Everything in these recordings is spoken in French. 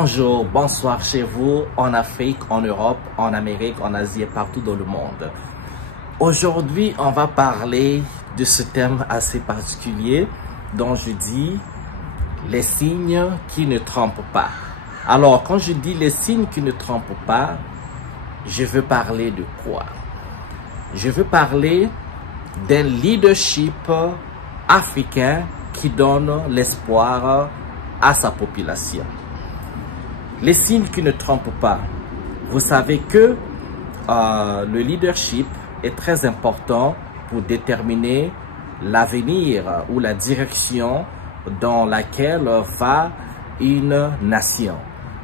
Bonjour, bonsoir chez vous, en Afrique, en Europe, en Amérique, en Asie et partout dans le monde. Aujourd'hui, on va parler de ce thème assez particulier dont je dis les signes qui ne trompent pas. Alors, quand je dis les signes qui ne trompent pas, je veux parler de quoi? Je veux parler d'un leadership africain qui donne l'espoir à sa population. Les signes qui ne trompent pas. Vous savez que le leadership est très important pour déterminer l'avenir ou la direction dans laquelle va une nation.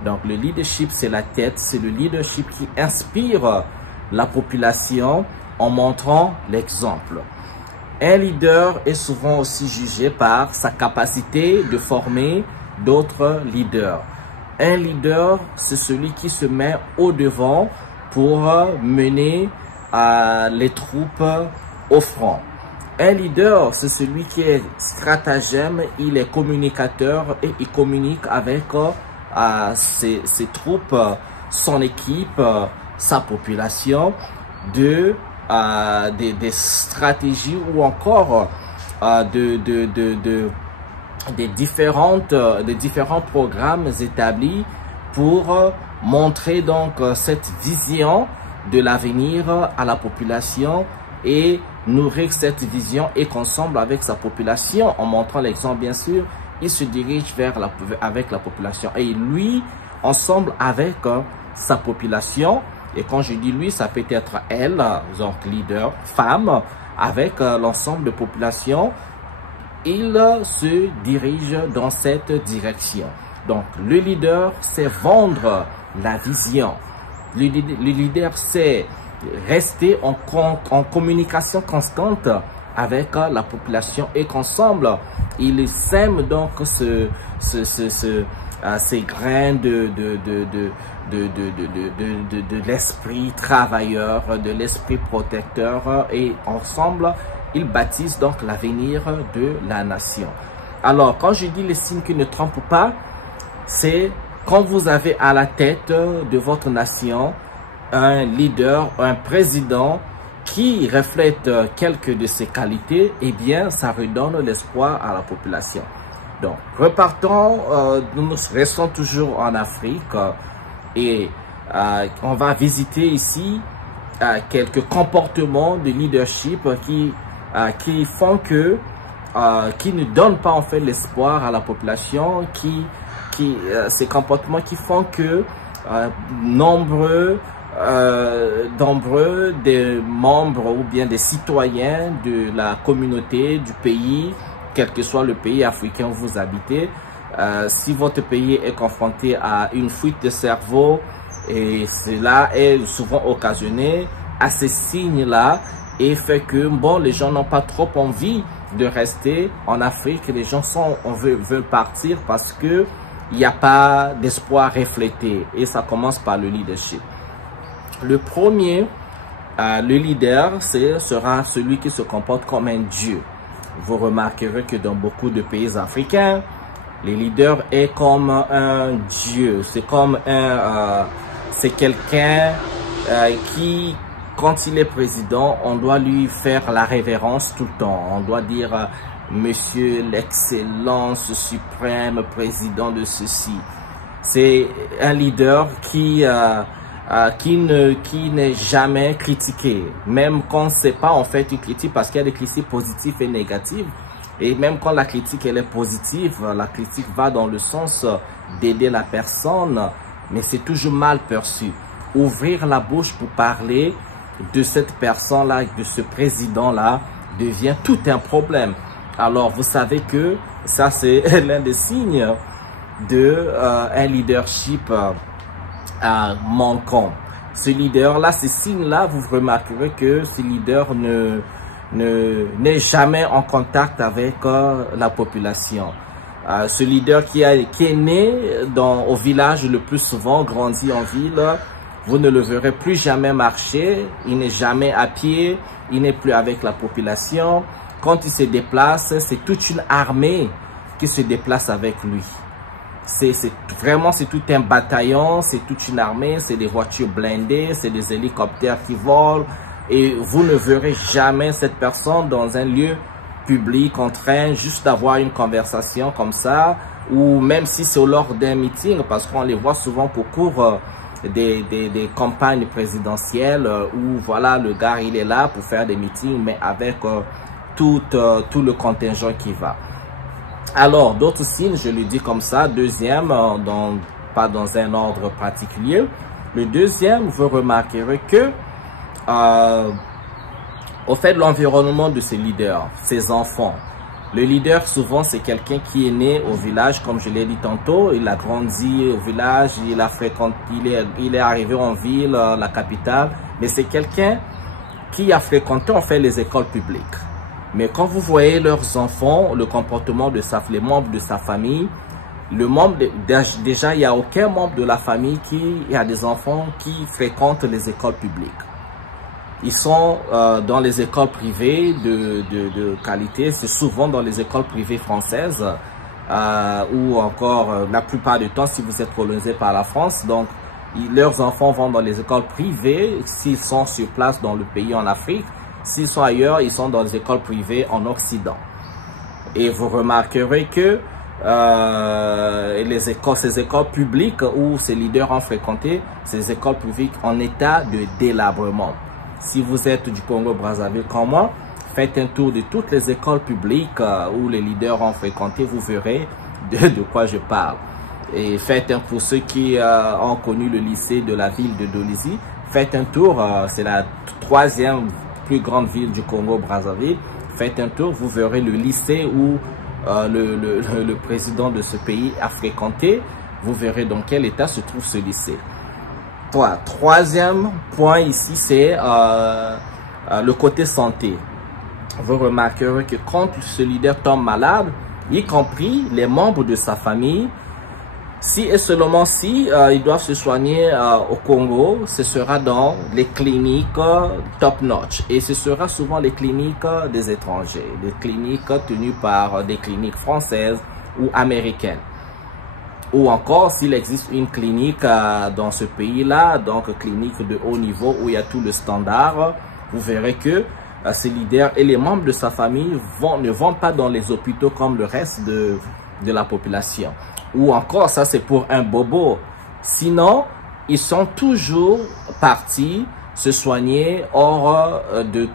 Donc le leadership, c'est la tête, c'est le leadership qui inspire la population en montrant l'exemple. Un leader est souvent aussi jugé par sa capacité de former d'autres leaders. Un leader, c'est celui qui se met au devant pour mener les troupes au front. Un leader, c'est celui qui est stratagème, il est communicateur et il communique avec ses troupes, son équipe, sa population, des stratégies ou encore des différents programmes établis pour montrer donc cette vision de l'avenir à la population et nourrir cette vision et qu'ensemble avec sa population, en montrant l'exemple bien sûr, il se dirige avec la population et lui, ensemble avec sa population, et quand je dis lui, ça peut être elle, donc leader, femme, avec l'ensemble de population, il se dirige dans cette direction. Donc, le leader, c'est vendre la vision. Le leader, c'est rester en communication constante avec la population et qu'ensemble, il sème donc ces grains de l'esprit travailleur, de l'esprit protecteur et ensemble, ils bâtissent donc l'avenir de la nation. Alors, quand je dis les signes qui ne trompent pas, c'est quand vous avez à la tête de votre nation un leader, un président qui reflète quelques de ses qualités, eh bien, ça redonne l'espoir à la population. Donc, repartons, nous restons toujours en Afrique et on va visiter ici quelques comportements de leadership qui font que, qui ne donnent pas en fait l'espoir à la population, ces comportements qui font que nombreux des membres ou bien des citoyens de la communauté, du pays, quel que soit le pays africain où vous habitez, si votre pays est confronté à une fuite de cerveau, et cela est souvent occasionné à ces signes-là, et fait que bon, les gens n'ont pas trop envie de rester en Afrique, les gens veulent partir parce que il n'y a pas d'espoir reflété, et ça commence par le leadership. Le premier, le leader, sera celui qui se comporte comme un dieu. Vous remarquerez que dans beaucoup de pays africains, le leader est comme un dieu. C'est comme c'est quelqu'un qui, quand il est président, on doit lui faire la révérence tout le temps. On doit dire Monsieur l'excellence suprême président de ceci. C'est un leader qui n'est jamais critiqué, même quand c'est pas en fait une critique, parce qu'il y a des critiques positives et négatives, et même quand la critique elle est positive, la critique va dans le sens d'aider la personne, mais c'est toujours mal perçu. Ouvrir la bouche pour parler de cette personne-là, de ce président-là, devient tout un problème. Alors vous savez que ça c'est l'un des signes de un leadership manquant. Ce leader-là, ces signes-là, vous remarquerez que ce leader n'est jamais en contact avec la population. Ce leader qui est né au village le plus souvent, grandi en ville, vous ne le verrez plus jamais marcher, il n'est jamais à pied, il n'est plus avec la population. Quand il se déplace, c'est toute une armée qui se déplace avec lui. Vraiment, c'est tout un bataillon, c'est toute une armée, c'est des voitures blindées, c'est des hélicoptères qui volent. Et vous ne verrez jamais cette personne dans un lieu public en train juste d'avoir une conversation comme ça, ou même si c'est lors d'un meeting, parce qu'on les voit souvent qu'au cours des campagnes présidentielles où voilà, le gars il est là pour faire des meetings, mais avec tout le contingent qui va. Alors, d'autres signes, je le dis comme ça. Deuxième, pas dans un ordre particulier. Le deuxième, vous remarquerez que au fait, l'environnement de ces leaders, ces enfants. Le leader, souvent, c'est quelqu'un qui est né au village, comme je l'ai dit tantôt. Il a grandi au village, il est arrivé en ville, la capitale. Mais c'est quelqu'un qui a fréquenté, en fait, les écoles publiques. Mais quand vous voyez leurs enfants, le comportement de les membres de sa famille, déjà, il n'y a aucun membre de la famille il y a des enfants qui fréquentent les écoles publiques. Ils sont dans les écoles privées de qualité. C'est souvent dans les écoles privées françaises ou encore la plupart du temps si vous êtes colonisé par la France. Donc, leurs enfants vont dans les écoles privées s'ils sont sur place dans le pays en Afrique. S'ils sont ailleurs, ils sont dans les écoles privées en Occident. Et vous remarquerez que ces écoles publiques où ces leaders ont fréquenté, ces écoles publiques en état de délabrement. Si vous êtes du Congo-Brazzaville comme moi, faites un tour de toutes les écoles publiques où les leaders ont fréquenté, vous verrez de quoi je parle. Et faites un, pour ceux qui ont connu le lycée de la ville de Dolisie, faites un tour, c'est la troisième plus grande ville du Congo-Brazzaville. Faites un tour, vous verrez le lycée où le président de ce pays a fréquenté. Vous verrez dans quel état se trouve ce lycée. Troisième point ici, c'est le côté santé. Vous remarquerez que quand ce leader tombe malade, y compris les membres de sa famille, si et seulement si ils doivent se soigner au Congo, ce sera dans les cliniques top-notch. Et ce sera souvent les cliniques des étrangers, des cliniques tenues par des cliniques françaises ou américaines. Ou encore, s'il existe une clinique dans ce pays-là, donc clinique de haut niveau où il y a tout le standard, vous verrez que ces leaders et les membres de sa famille ne vont pas dans les hôpitaux comme le reste de la population. Ou encore, ça c'est pour un bobo. Sinon, ils sont toujours partis se soigner hors du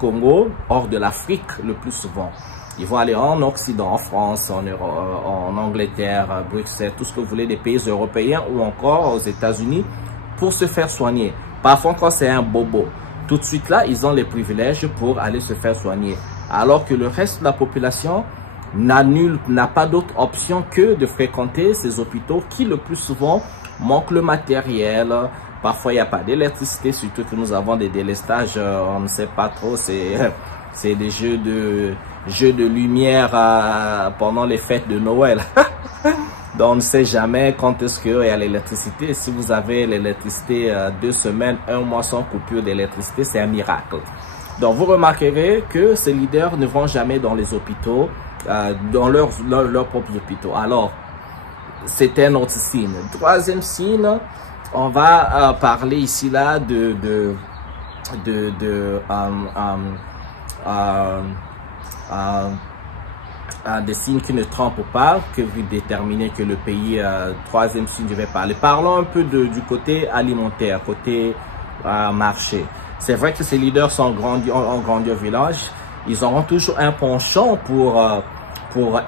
Congo, hors de l'Afrique le plus souvent. Ils vont aller en Occident, en France, en Angleterre, Bruxelles, tout ce que vous voulez, des pays européens ou encore aux États-Unis pour se faire soigner. Parfois, quand c'est un bobo, tout de suite là, ils ont les privilèges pour aller se faire soigner. Alors que le reste de la population n'a pas d'autre option que de fréquenter ces hôpitaux qui le plus souvent manquent le matériel. Parfois, il n'y a pas d'électricité, surtout que nous avons des délestages, on ne sait pas trop, c'est des jeux de lumière pendant les fêtes de Noël. Donc, on ne sait jamais quand est-ce qu'il y a l'électricité. Si vous avez l'électricité 2 semaines, 1 mois sans coupure d'électricité, c'est un miracle. Donc, vous remarquerez que ces leaders ne vont jamais dans les hôpitaux, dans leurs propres hôpitaux. Alors, c'est un autre signe. Troisième signe, on va parler ici là des signes qui ne trompent pas, que vous déterminez que le pays, troisième signe, je vais parler. Parlons un peu du côté alimentaire, côté marché. C'est vrai que ces leaders ont grandi au village. Ils auront toujours un penchant pour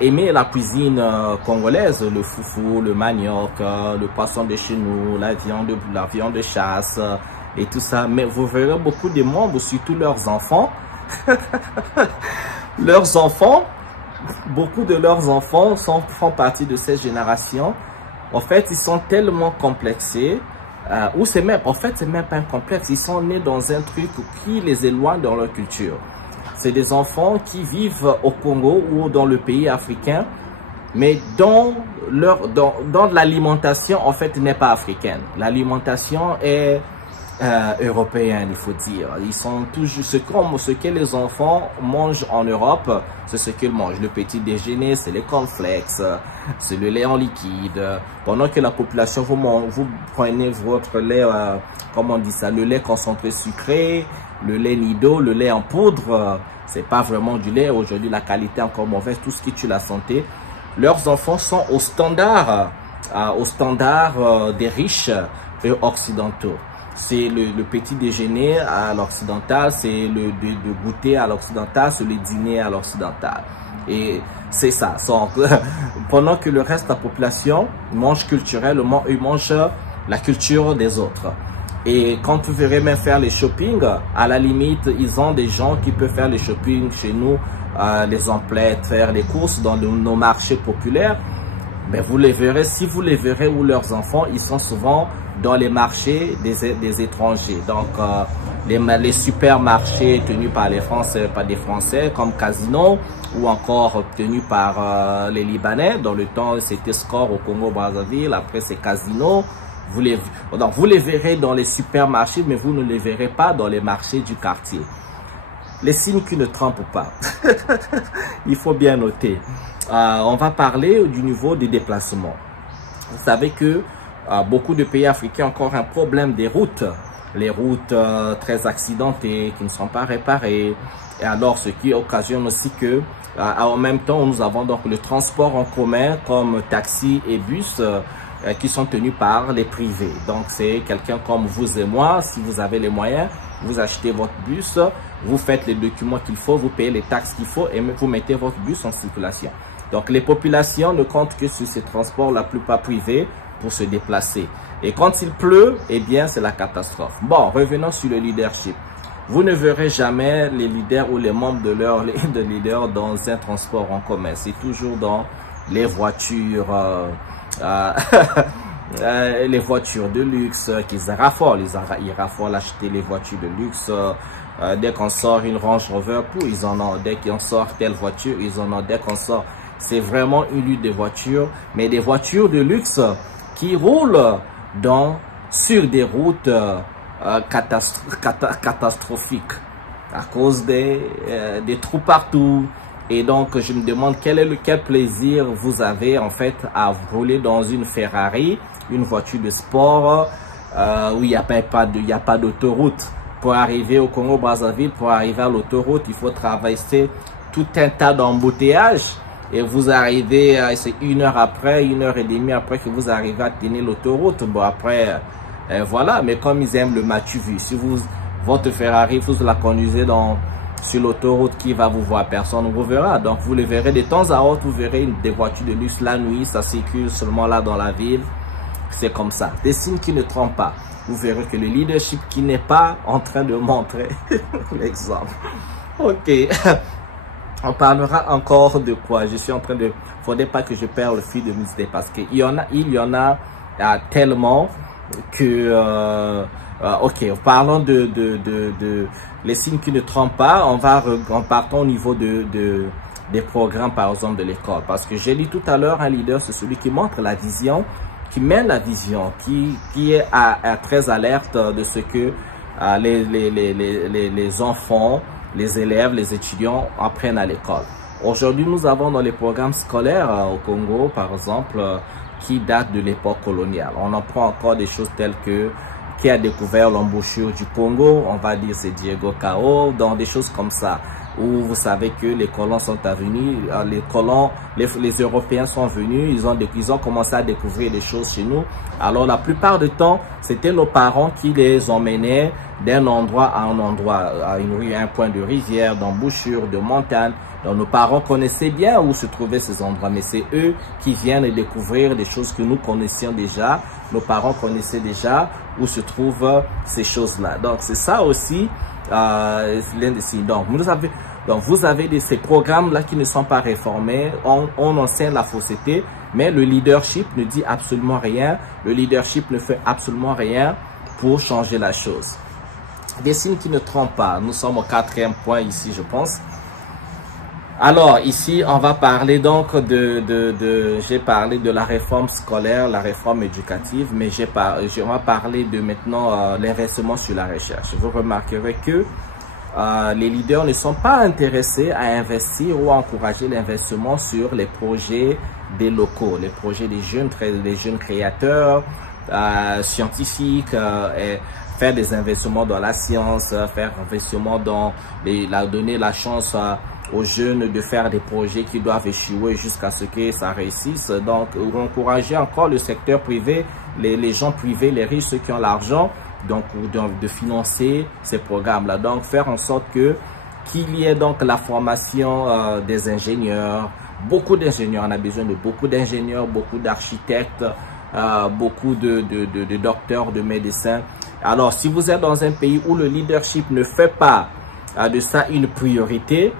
aimer la cuisine congolaise, le foufou, le manioc, le poisson de chez nous, la viande de chasse et tout ça. Mais vous verrez beaucoup de membres, surtout leurs enfants. Beaucoup de leurs enfants font partie de cette génération. En fait, ils sont tellement complexés, ou c'est même pas un complexe, ils sont nés dans un truc qui les éloigne dans leur culture. C'est des enfants qui vivent au Congo ou dans le pays africain, mais dont l'alimentation en fait n'est pas africaine. L'alimentation est européenne, il faut dire. Ils sont toujours ce que les enfants mangent en Europe, c'est ce qu'ils mangent. Le petit déjeuner, c'est les cornflakes, c'est le lait en liquide. Pendant que la population, vous prenez votre lait, comment on dit ça, le lait concentré sucré, le lait Nido, le lait en poudre, c'est pas vraiment du lait. Aujourd'hui, la qualité est encore mauvaise, tout ce qui tue la santé. Leurs enfants sont au standard des riches et occidentaux. C'est le petit déjeuner à l'occidental, c'est le goûter à l'occidental, c'est le dîner à l'occidental. Et c'est ça. Pendant que le reste de la population mange culturellement, ils mangent la culture des autres. Et quand vous verrez même faire les shopping, à la limite, ils ont des gens qui peuvent faire les shopping chez nous, les emplettes, faire les courses dans nos marchés populaires. Mais vous les verrez, si vous les verrez ou leurs enfants, ils sont souvent dans les marchés des étrangers. Donc, les supermarchés tenus par les Français, par des Français comme Casino, ou encore tenus par les Libanais. Dans le temps, c'était Score au Congo-Brazzaville, après c'est Casino. Vous les verrez dans les supermarchés, mais vous ne les verrez pas dans les marchés du quartier. Les signes qui ne trompent pas. Il faut bien noter. On va parler du niveau des déplacements. Vous savez que beaucoup de pays africains ont encore un problème des routes. Les routes très accidentées, qui ne sont pas réparées. Et alors, ce qui occasionne aussi que, en même temps, nous avons donc le transport en commun comme taxi et bus qui sont tenus par les privés. Donc, c'est quelqu'un comme vous et moi, si vous avez les moyens, vous achetez votre bus, vous faites les documents qu'il faut, vous payez les taxes qu'il faut et vous mettez votre bus en circulation. Donc, les populations ne comptent que sur ces transports, la plupart privés, pour se déplacer. Et quand il pleut, eh bien, c'est la catastrophe. Bon, revenons sur le leadership. Vous ne verrez jamais les leaders ou les membres de leaders dans un transport en commun. C'est toujours dans les voitures, les voitures de luxe qu'ils raffolent. Ils raffolent acheter les voitures de luxe. Dès qu'on sort une Range Rover, ils en ont. Dès qu'on sort telle voiture, ils en ont. Dès qu'on sort, c'est vraiment une lutte de voitures, mais des voitures de luxe qui roulent sur des routes catastrophiques à cause des trous partout. Et donc, je me demande quel plaisir vous avez en fait à rouler dans une Ferrari, une voiture de sport où il n'y a pas d'autoroute. Pour arriver au Congo-Brazzaville, pour arriver à l'autoroute, il faut traverser tout un tas d'embouteillages. Et vous arrivez, c'est 1 heure après, 1h30 après que vous arrivez à tenir l'autoroute. Bon, après, voilà. Mais comme ils aiment le matu vu, si votre Ferrari, vous la conduisez sur l'autoroute, qui va vous voir? Personne ne vous verra. Donc, vous le verrez de temps à autre, vous verrez des voitures de luxe la nuit, ça circule seulement là dans la ville. C'est comme ça. Des signes qui ne trompent pas. Vous verrez que le leadership qui n'est pas en train de montrer l'exemple. Ok. On parlera encore de quoi? Je suis en train de... Faudrait pas que je perde le fil de mes idées parce qu'il y en a tellement que... ok, parlons de les signes qui ne trompent pas. On partons au niveau des programmes, par exemple, de l'école. Parce que j'ai dit tout à l'heure, un leader, c'est celui qui montre la vision, qui mène la vision, qui est très alerte de ce que les enfants, les élèves, les étudiants apprennent à l'école. Aujourd'hui, nous avons dans les programmes scolaires au Congo, par exemple, qui datent de l'époque coloniale. On apprend encore des choses telles que qui a découvert l'embouchure du Congo, on va dire c'est Diego Cao, dans des choses comme ça, où vous savez que les colons sont venus, les Européens sont venus, ils ont commencé à découvrir des choses chez nous. Alors la plupart du temps, c'était nos parents qui les emmenaient d'un endroit à un endroit, à une rue, à un point de rivière, d'embouchure, de montagne. Donc nos parents connaissaient bien où se trouvaient ces endroits, mais c'est eux qui viennent de découvrir des choses que nous connaissions déjà. Nos parents connaissaient déjà où se trouvent ces choses-là. Donc c'est ça aussi l'un des signes. Donc vous avez ces programmes-là qui ne sont pas réformés. On enseigne la fausseté, mais le leadership ne dit absolument rien. Le leadership ne fait absolument rien pour changer la chose. Des signes qui ne trompent pas. Nous sommes au 4e point ici, je pense. Alors, ici, on va parler donc j'ai parlé de la réforme scolaire, la réforme éducative, mais on va parler de maintenant l'investissement sur la recherche. Vous remarquerez que les leaders ne sont pas intéressés à investir ou à encourager l'investissement sur les projets des locaux, les projets des jeunes créateurs, scientifiques, et faire des investissements dans la science, faire investissements dans donner la chance aux jeunes de faire des projets qui doivent échouer jusqu'à ce que ça réussisse. Donc, encourager encore le secteur privé, les gens privés, les riches, ceux qui ont l'argent, donc de financer ces programmes-là. Donc, faire en sorte qu'il y ait donc la formation des ingénieurs, beaucoup d'ingénieurs. On a besoin de beaucoup d'ingénieurs, beaucoup d'architectes, beaucoup de docteurs, de médecins. Alors, si vous êtes dans un pays où le leadership ne fait pas de ça une priorité,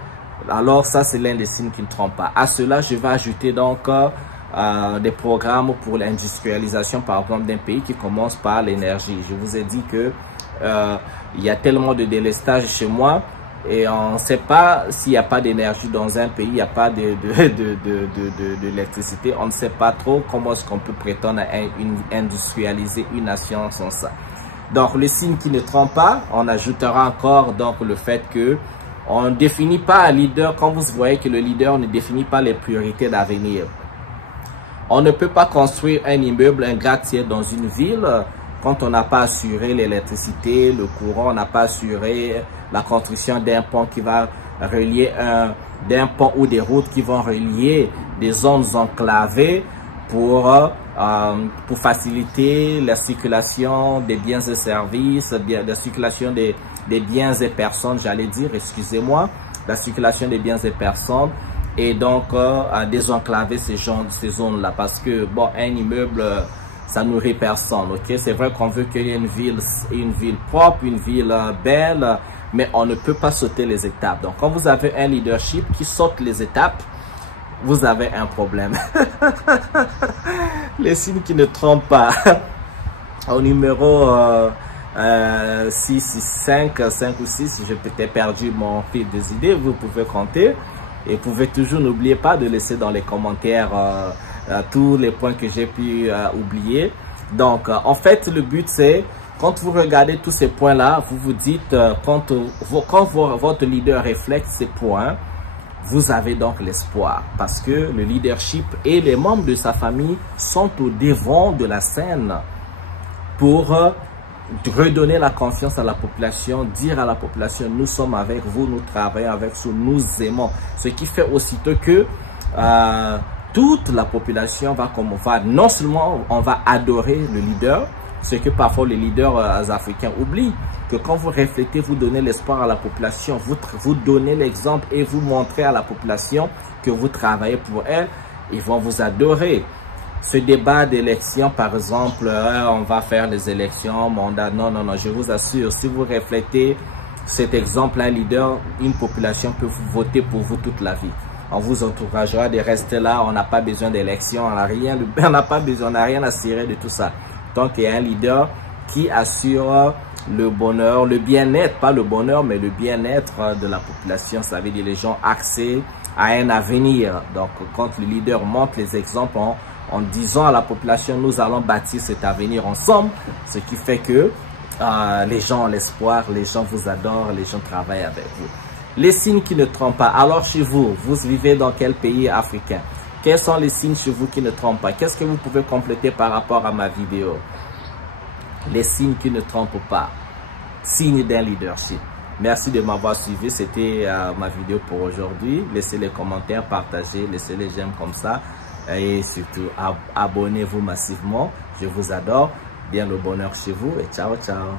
alors ça c'est l'un des signes qui ne trompe pas. À cela, je vais ajouter donc des programmes pour l'industrialisation, par exemple, d'un pays qui commence par l'énergie. Je vous ai dit que il y a tellement de délestage chez moi et on ne sait pas s'il n'y a pas d'énergie dans un pays, il n'y a pas d'électricité. On ne sait pas trop comment est-ce qu'on peut prétendre à industrialiser une nation sans ça. Donc, le signe qui ne trompe pas, on ajoutera encore donc le fait que on ne définit pas un leader, quand vous voyez que le leader ne définit pas les priorités d'avenir. On ne peut pas construire un immeuble, un gratte-ciel dans une ville quand on n'a pas assuré l'électricité, le courant, on n'a pas assuré la construction d'un pont qui va relier d'un pont ou des routes qui vont relier des zones enclavées pour faciliter la circulation des biens et services, la circulation des biens et personnes, j'allais dire, excusez-moi, la circulation des biens et personnes, et donc à désenclaver ces zones-là, parce que bon, un immeuble, ça nourrit personne, ok? C'est vrai qu'on veut qu'il y ait une ville propre, une ville belle, mais on ne peut pas sauter les étapes. Donc, quand vous avez un leadership qui saute les étapes, vous avez un problème. Les signes qui ne trompent pas. Au numéro 5 ou 6, j'ai peut-être perdu mon fil des idées, vous pouvez compter. Et vous pouvez toujours, n'oubliez pas de laisser dans les commentaires tous les points que j'ai pu oublier. Donc, en fait, le but c'est, quand vous regardez tous ces points-là, vous vous dites, quand votre leader reflète ces points, vous avez donc l'espoir, parce que le leadership et les membres de sa famille sont au devant de la scène pour redonner la confiance à la population, dire à la population, nous sommes avec vous, nous travaillons avec vous, nous aimons. Ce qui fait aussitôt que toute la population non seulement on va adorer le leader, ce que parfois les leaders africains oublient, que quand vous reflétez, vous donnez l'espoir à la population, vous donnez l'exemple et vous montrez à la population que vous travaillez pour elle, ils vont vous adorer. Ce débat d'élection, par exemple, on va faire les élections, mandat, non, je vous assure, si vous reflétez cet exemple, un leader, une population peut voter pour vous toute la vie. On vous encouragera de rester là, on n'a pas besoin d'élection, on n'a rien à cirer de tout ça. Donc, il y a un leader qui assure le bonheur, le bien-être, pas le bonheur, mais le bien-être de la population. Ça veut dire les gens accès à un avenir. Donc, quand le leader montre les exemples en disant à la population, nous allons bâtir cet avenir ensemble, ce qui fait que les gens ont l'espoir, les gens vous adorent, les gens travaillent avec vous. Les signes qui ne trompent pas. Alors, chez vous, vous vivez dans quel pays africain? Quels sont les signes chez vous qui ne trompent pas? Qu'est-ce que vous pouvez compléter par rapport à ma vidéo? Les signes qui ne trompent pas. Signes d'un leadership. Merci de m'avoir suivi. C'était ma vidéo pour aujourd'hui. Laissez les commentaires, partagez, laissez les j'aime comme ça. Et surtout, abonnez-vous massivement. Je vous adore. Bien le bonheur chez vous et ciao, ciao.